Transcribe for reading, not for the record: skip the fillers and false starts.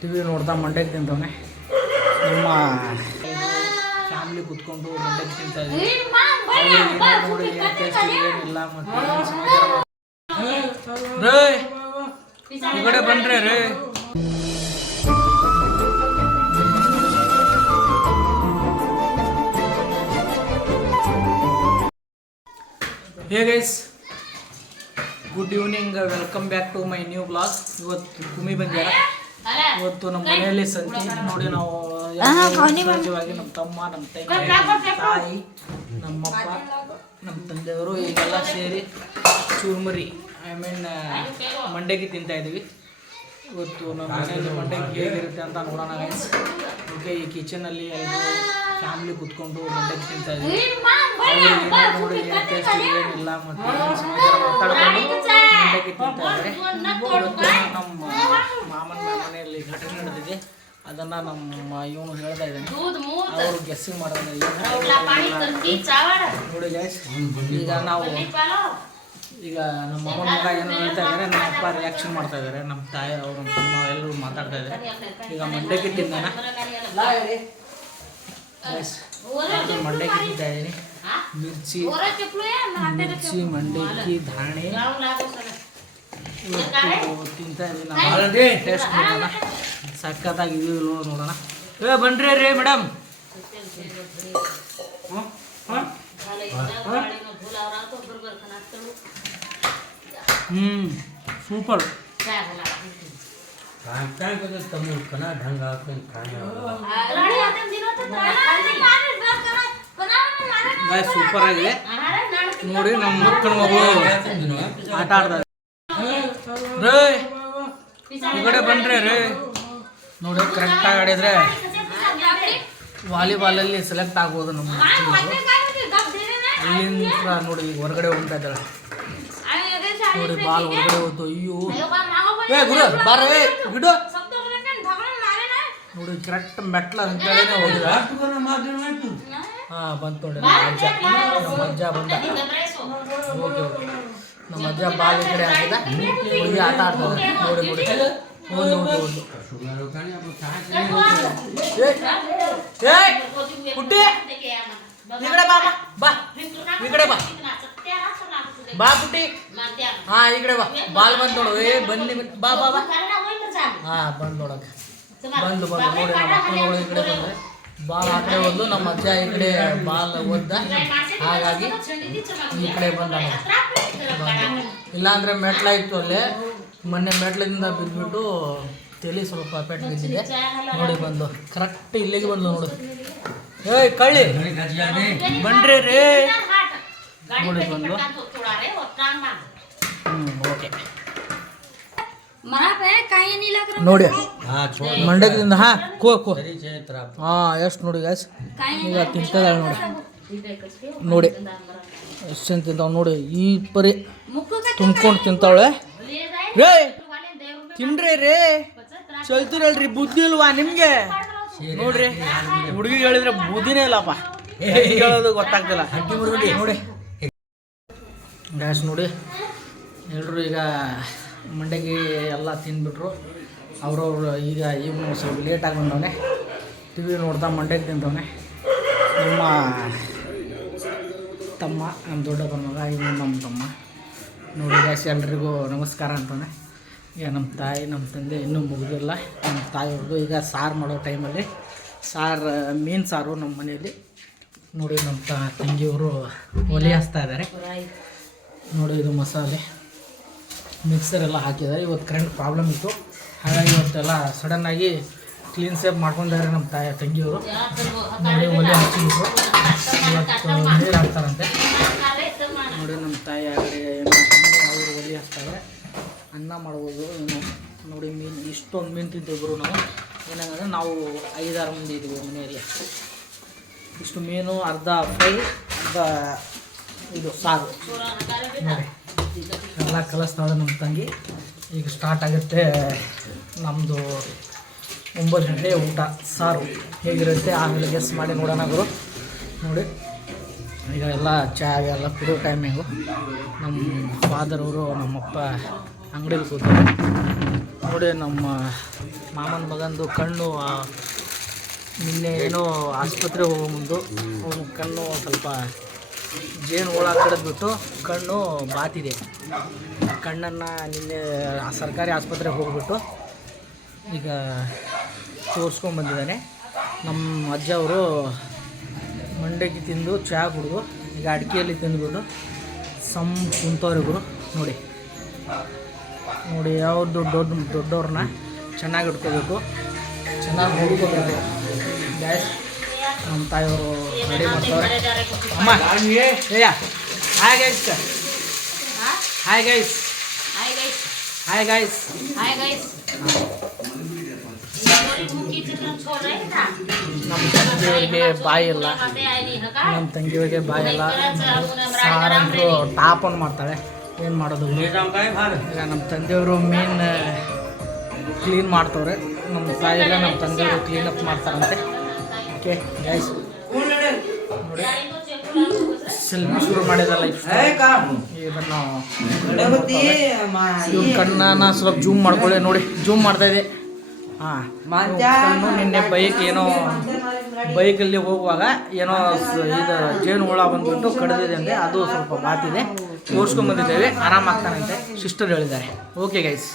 TV ನೋಡ್ತಾ ಮಂಡ್ಯಕ್ಕೆ ತಿಂತವನೆ. ನಮ್ಮ ಫ್ಯಾಮಿಲಿ ಕುತ್ಕೊಂಡು ಮಂಡ್ಯಕ್ಕೆ ತಿಂತಾ ಇದ್ದೀವಿ. ನೋಡಿ ಏನಿಲ್ಲ ಮತ್ತು ರೇ ಈ ಕಡೆ ಬನ್ರಿ ರೇ. Hey guys, good evening, welcome back to my new blog. ಇವತ್ತು ಕುಮ್ಮಿ ಬಂದ್ಯಾರ. ಇವತ್ತು ನಮ್ಮ ಮನೆಯಲ್ಲಿ ಸಂತಿ ನೋಡಿ. ನಾವು ಸಹಜವಾಗಿ ನಮ್ಮ ತಮ್ಮ, ನಮ್ಮ ತಂಗಿ, ತಾಯಿ, ನಮ್ಮಪ್ಪ, ನಮ್ಮ ತಂದೆಯವರು ಈಗೆಲ್ಲ ಸೇರಿ ಚೂರ್ಮರಿ ಮಂಡಕ್ಕಿ ತಿಂತಾ ಇದ್ದೀವಿ. ಇವತ್ತು ನಮ್ಮ ಮನೆಯಲ್ಲಿ ಮಂಡಕ್ಕಿ ಹೇಗಿರುತ್ತೆ ಅಂತ ನೋಡೋಣ ಗೈಸ್. ಓಕೆ, ಈ ಕಿಚನಲ್ಲಿ ಎಲ್ಲರೂ ಫ್ಯಾಮಿಲಿ ಕುತ್ಕೊಂಡು ಮಂಡಕ್ಕಿ ತಿಂತಾ ಇದ್ದೀವಿ. ನೋಡಿ ಟೇಸ್ಟ್ ಏನಿಲ್ಲ ಮತ್ತು ಮಾತಾಡ್ಕೊಂಡು ಮಂಡಕ್ಕಿ ತಿಂತಾ ಇದ್ದಾರೆ. ನಮ್ಮ ಮಾಮನ ಮನೆಯಲ್ಲಿ ಘಟನೆ ನಡೆದಿದೆ, ಅದನ್ನು ನಮ್ಮ ಇವನು ಹೇಳ್ತಾ ಇದ್ದಾನೆ. ಅವರು ಗೆಸ್ಸಿಂಗ್ ಮಾಡೋದು ನೋಡಿ ಗೈಸ್. ಈಗ ನಮ್ಮ ಮಾಮನ ಮಗ ಏನು ಹೇಳ್ತಾ ಇದ್ದಾರೆ, ನಮ್ಮ ಅಪ್ಪ ರಿಯಾಕ್ಷನ್ ಮಾಡ್ತಾ ಇದ್ದಾರೆ, ನಮ್ಮ ತಾಯಿ ಅವರು ನಮ್ಮ ತಮ್ಮ ಎಲ್ಲರೂ ಮಾತಾಡ್ತಾ ಇದ್ದಾರೆ. ಈಗ ಮಂಡಕ್ಕಿ ತಿಂದಾನ ಮಂಡಕ್ಕಿ ತಿಂತಾ ಇದ್ದೀನಿ. ಮಿರ್ಚಿ, ಮಂಡಕ್ಕಿ, ಧಾಣೆ ಇವತ್ತು ತಿಂತಾ ಇದ್ದೀನಿ. ಟೇಸ್ಟ್ ನೋಡೋಣ, ಸಖತ್ತಾಗಿದ್ದೀವಿ ನೋಡೋಣ. ಬನ್ರಿ ರೀ ಮೇಡಮ್. ಸೂಪರ್. ಸೂಪರ್ ಆಗಿದೆ ನೋಡಿ. ನಮ್ಮ ಮಕ್ಕಳ ಮಗಳು ಆಟ ಆಡ್ತಾರೆ ರೇ. ಈ ಕಡೆ ಬನ್ರಿ ರೇ. ನೋಡಿ, ಕರೆಕ್ಟಾಗಿ ಆಡಿದ್ರೆ ವಾಲಿಬಾಲಲ್ಲಿ ಸೆಲೆಕ್ಟ್ ಆಗ್ಬೋದು ನಮ್ಮ ಇಲ್ಲಿಂದ. ನೋಡಿ ಈಗ ಹೊರಗಡೆ ಹೋಗ್ತಾ ಇದ್ದಾಳೆ ನೋಡಿ, ಬಾಲ್ ಹೊರಗಡೆ ಹೋಯ್ತು. ಅಯ್ಯೋ ಗುರು ಬಾರ ಗಿಡು ನೋಡಿ, ಕರೆಕ್ಟ್ ಮೆಟ್ಲ ಅಂತೇಳಿನೇ ಹೋಗಿದ. ಬಂತು ನೋಡಿ ನಮ್ಮ ಅಜ್ಜ ಬಂದ. ಓಕೆ ಓಕೆ, ನಮ್ಮ ಅಜ್ಜ ಬಾಲ್ ಈ ಕಡೆ ಹಾಕಿದ, ಹುಡುಗಿ ಆಟ ಆಡ್ತದೆ ನೋಡಿ ನೋಡಿ. ಪುಟ್ಟಿ ಈ ಕಡೆ ಬಾ, ಬಾ ಈ ಕಡೆ ಬಾ, ಬಾ ಪುಟ್ಟಿ. ಈ ಕಡೆ ಬಾ. ಬಾಲ್ ಬಂದು ನೋಡು. ಬನ್ನಿ ಬಾ ಬಾ ಬಾ. ಬಂದು ನೋಡಕ್ಕೆ ಬಂದು ನೋಡಿ. ನಮ್ಮ ಮಕ್ಕಳು ಈ ಕಡೆ ಬಂದರೆ ಬಾಲ್ ಆ ಕಡೆ ಹೋದ್ಲು, ನಮ್ಮ ಅಜ್ಜ ಈ ಕಡೆ ಬಾಲ್ ಓದ್ದ, ಹಾಗಾಗಿ ಈ ಕಡೆ ಬಂದ. ಇಲ್ಲಾಂದರೆ ಮೆಟ್ಲ ಇತ್ತು ಅಲ್ಲೇ, ಮೊನ್ನೆ ಮೆಟ್ಲಿಂದ ಬಿದ್ದುಬಿಟ್ಟು ತಲೆ ಸ್ವಲ್ಪ ಪೆಟ್ಟು ಬಿದ್ದಿದೆ ನೋಡಿ. ಬಂದು ಕರೆಕ್ಟ್ ಇಲ್ಲಿಗೆ ಬಂದು ನೋಡು. ಕಳ್ಳಿ ಬನ್ರಿ ರೇ ನೋಡಿ. ಬಂದು ಓಕೆ ನೋಡಿ ಮಂಡಕ್ಕದಿಂದ. ಎಷ್ಟು ನೋಡಿ ಗಾಯ್ಸ್, ಈಗ ತಿಂತದಾಳೆ ನೋಡಿ. ನೋಡಿ ಎಷ್ಟು ತಿಂತಾವ್ ನೋಡಿ. ಈ ಪರಿ ತುಂಬ್ಕೊಂಡು ತಿಂತಾವಳೆ ರೇ. ತಿನ್ರಿ ರೇ, ಚಲ್ತಿರಲ್ರಿ, ಬುದ್ಧಿ ಇಲ್ವಾ ನಿಮ್ಗೆ? ನೋಡ್ರಿ, ಹುಡುಗಿ ಹೇಳಿದ್ರೆ ಬುದ್ಧಿನೇ ಇಲ್ಲಪ್ಪ, ಹೇಳೋದು ಗೊತ್ತಾಗ್ತಿಲ್ಲ ನೋಡಿ ಗ್ಯಾಸ್. ನೋಡಿ ಎಲ್ಲರೂ ಈಗ ಮಂಡಕ್ಕಿ ಎಲ್ಲ ತಿಂದ್ಬಿಟ್ರು. ಅವ್ರವ್ರು ಈಗ ಇವನು ಸ್ವಲ್ಪ ಲೇಟಾಗಿ ಬಂದವನೆ, ಟಿವಿ ನೋಡ್ತಾ ಮಂಡಕ್ಕಿ ತಿಂತವನೆ. ನಮ್ಮ ತಮ್ಮ, ನಮ್ಮ ದೊಡ್ಡಪ್ಪನ ಮಗ, ಇವನು ನಮ್ಮ ತಮ್ಮ ನೋಡಿ ಗ್ಯಾಸ್. ಎಲ್ರಿಗೂ ನಮಸ್ಕಾರ ಅಂತಾನೆ. ಈಗ ನಮ್ಮ ತಾಯಿ, ನಮ್ಮ ತಂದೆ ಇನ್ನೂ ಮುಗಿದಿಲ್ಲ. ನಮ್ಮ ತಾಯಿಯವ್ರದ್ದು ಈಗ ಸಾರು ಮಾಡೋ ಟೈಮಲ್ಲಿ ಸಾರು, ಮೀನು ಸಾರು ನಮ್ಮ ಮನೆಯಲ್ಲಿ ನೋಡಿ. ನಮ್ಮ ತಂಗಿಯವರು ಒಲೆ ಹಚ್ತಾ ಇದ್ದಾರೆ ನೋಡಿ. ಇದು ಮಸಾಲೆ ಮಿಕ್ಸರ್ ಎಲ್ಲ ಹಾಕಿದ್ದಾರೆ. ಇವತ್ತು ಕರೆಂಟ್ ಪ್ರಾಬ್ಲಮ್ ಇತ್ತು, ಹಾಗಾಗಿ ಇವತ್ತೆಲ್ಲ ಸಡನ್ನಾಗಿ ಕ್ಲೀನ್ ಸೇಪ್ ಮಾಡ್ಕೊಂಡಿದ್ದಾರೆ ನಮ್ಮ ತಂಗಿಯವರು ನೋಡಿ. ಒಲೆ ಹಚ್ಚಿಬಿಟ್ರು, ಇವತ್ತು ನೀರು ಹಾಕ್ತಾರಂತೆ ನೋಡಿ. ನಮ್ಮ ತಾಯಿ ಆಗಡೆ ಏನು ಅವರು ಒಲೆ ಹಚ್ತಾರೆ, ಅನ್ನ ಮಾಡ್ಬೋದು ಏನು ನೋಡಿ. ಮೀನು ಇಷ್ಟೊಂದು ಮೀನು ತಿಂತಿದ್ರು ನಾವು. ಏನಾಗಂದರೆ ನಾವು 5-6 ಮಂದಿ ಇದ್ದೀವಿ ಮನೆಯಲ್ಲಿ. ಇಷ್ಟು ಮೀನು, ಅರ್ಧ ಫ್ರೈ, ಅರ್ಧ ಇದು ಸಾರು ನೋಡಿ. ಎಲ್ಲ ಕಲಿಸ್ತಾಳೆ ನಮ್ಮ ತಂಗಿ. ಈಗ ಸ್ಟಾರ್ಟ್ ಆಗುತ್ತೆ ನಮ್ಮದು 9 ಗಂಟೆ ಊಟ. ಸಾರು ಹೇಗಿರುತ್ತೆ ಆಮೇಲೆ ಗೆಸ್ ಮಾಡಿ ನೋಡೋಣ ಗುರು ನೋಡಿ. ಈಗ ಎಲ್ಲ ಚಾ ಎಲ್ಲ ಕುಡಿಯೋ ಟೈಮಿಂಗು. ನಮ್ಮ ಫಾದರ್ ಅವರು, ನಮ್ಮಪ್ಪ ಅಂಗಡಿಯಲ್ಲಿ ಕೂತಾರೆ ನೋಡಿ ನಮ್ಮ ಮಾಮನ ಮಗಂದು ಕಣ್ಣು ನಿನ್ನೆ ಏನೋ ಆಸ್ಪತ್ರೆಗೆ ಹೋಗೋ ಮುಂದೆ ಅವನು ಕಣ್ಣು ಸ್ವಲ್ಪ ಜೇನು ಹುಳ ಕಡಿದ್ಬಿಟ್ಟು ಕಣ್ಣು ಬಾತಿದೆ. ಕಣ್ಣನ್ನು ನಿನ್ನೆ ಸರ್ಕಾರಿ ಆಸ್ಪತ್ರೆಗೆ ಹೋಗ್ಬಿಟ್ಟು ಈಗ ತೋರಿಸ್ಕೊಂಡ್ಬಂದಿದ್ದಾನೆ. ನಮ್ಮ ಅಜ್ಜ ಅವರು ಮಂಡಕ್ಕಿ ತಿಂದು ಚಹಾ ಕುಡಿದು ಈಗ ಅಡಿಕೆಯಲ್ಲಿ ತಿಂದುಬಿಟ್ಟು ಕುಂತವ್ರಿಬ್ರು ನೋಡಿ ನೋಡಿ ಯಾವುದು ದೊಡ್ಡವ್ರನ್ನ ಚೆನ್ನಾಗಿ ಇಟ್ಕೋಬೇಕು, ಚೆನ್ನಾಗಿ ನೋಡ್ಕೋಬೇಕು. ಗ್ಯಾಸ್ ನಮ್ಮ ತಾಯಿಯವರು ರೆಡಿ ಮಾಡ್ತಾರೆ. ಅಮ್ಮ ಏಯ hi guys, hi guys, hi guys, ನಮ್ಮ ತಂಗಿಯವರಿಗೆ ಬಾಯಿ ಇಲ್ಲ, ನಮ್ಮ ತಂಗಿಯವರಿಗೆ ಬಾಯಿ ಇಲ್ಲ. ಸಾರಂತೂ ಟಾಪನ್ನು ಮಾಡ್ತಾಳೆ, ಏನು ಮಾಡೋದು. ಈಗ ನಮ್ಮ ತಂದೆಯವರು ಮೀನ್ ಕ್ಲೀನ್ ಮಾಡ್ತವ್ರೆ, ನಮ್ಮ ತಾಯಿಲ್ಲ ನಮ್ಮ ತಂದೆಯವರು ಕ್ಲೀನಪ್ ಮಾಡ್ತಾರಂತೆ. ಓಕೆ ಗೈಸ್ ನೋಡಿ ಸೆಲ್ಫಿ ಶುರು ಮಾಡಿದ ಲೈಫ್. ಇದನ್ನು ಇವ್ರ ಕಣ್ಣನ್ನ ಸ್ವಲ್ಪ ಜೂಮ್ ಮಾಡ್ಕೊಳ್ಳಿ ನೋಡಿ, ಜೂಮ್ ಮಾಡ್ತಾಯಿದೆ. ಹಾಂ, ನಿನ್ನೆ ಬೈಕಲ್ಲಿ ಹೋಗುವಾಗ ಏನೋ ಇದು ಜೇನು ಹುಳ ಬಂದುಬಿಟ್ಟು ಕಡಿದಿದೆ ಅಂದರೆ ಅದು ಸ್ವಲ್ಪ ಬಾತಿದೆ, ತೋರಿಸ್ಕೊಂಡ್ಬಂದಿದ್ದೇವೆ, ಆರಾಮಾಗ್ತಾನಂತೆ ಸಿಸ್ಟರ್ ಹೇಳಿದ್ದಾರೆ. Okay guys.